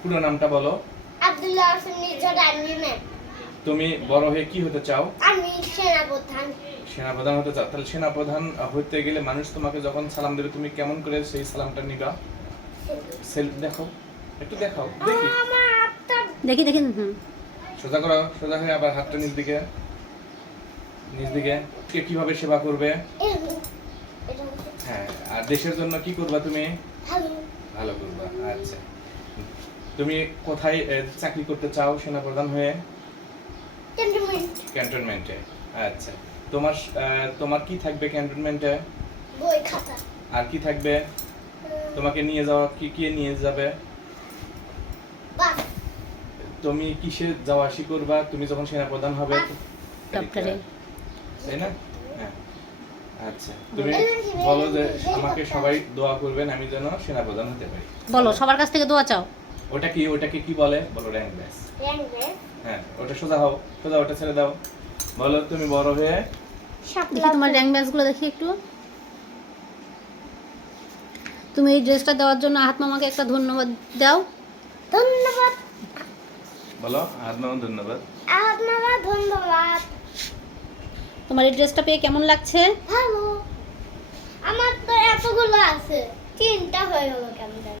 পুরো নামটা বলো। আব্দুল্লাহ হোসেন নির্ঝর আর্মি ম্যাম। তুমি বড় হয়ে কি হতে চাও? আমি সেনাপ্রধান। সেনাপ্রধান হতে চাও। তাহলে সেনাপ্রধান হতে গেলে মানুষ তোমাকে যখন সালাম দেবে তুমি কেমন করে সেই সালামটা নিবা? দেখো, একটু দেখাও দেখি। আমার হাতটা দেখি দেখি। সোজা করো, সোজা হয়ে আবার হাতটা নিচ দিকে, নিচ দিকে। কিভাবে সেবা করবে? এটা হচ্ছে হ্যাঁ, আর দেশের জন্য কি করবা তুমি? ভালো। ভালো করবা। আচ্ছা, তুমি কোথায় চাকরি করতে চাও সেনাপ্রধান হয়ে? ক্যান্টনমেন্ট। ক্যান্টনমেন্টে। আচ্ছা, তোমার তোমার কি থাকবে ক্যান্টনমেন্টে? বই খাতা। আর কি থাকবে? তোমাকে নিয়ে যাওয়া কি কি নিয়ে যাবে? বাস। তুমি কিসে যাওয়া আসি করবা তুমি যখন সেনাপ্রধান হবে? ডক্টরে। তাই না? হ্যাঁ। আচ্ছা, তুমি বলো যে আমাকে সবাই দোয়া করবেন আমি যেন সেনাপ্রধান হতে পারি। বলো সবার কাছ থেকে দোয়া চাও। ওটাকে কি বলে বলো? র্যাঙ্ক ব্যাস। র্যাঙ্ক ব্যাস। হ্যাঁ, ওটা সোজা হও, সোজা ওটা ছেড়ে দাও। বলো তুমি বড় হয়ে দেখি তোমার র্যাঙ্ক ব্যাচগুলো দেখি একটু। তুমি এই ড্রেসটা দেওয়ার জন্য আহাত মামাকে একটা ধন্যবাদ দাও। ধন্যবাদ। বলো আদনাও ধন্যবাদ। আপনারা ধন্যবাদ। তোমার এই ড্রেসটা পেয়ে কেমন লাগছে? ভালো। আমার তো এতগুলো আছে, 3টা হয়ে গেল কেন জানি।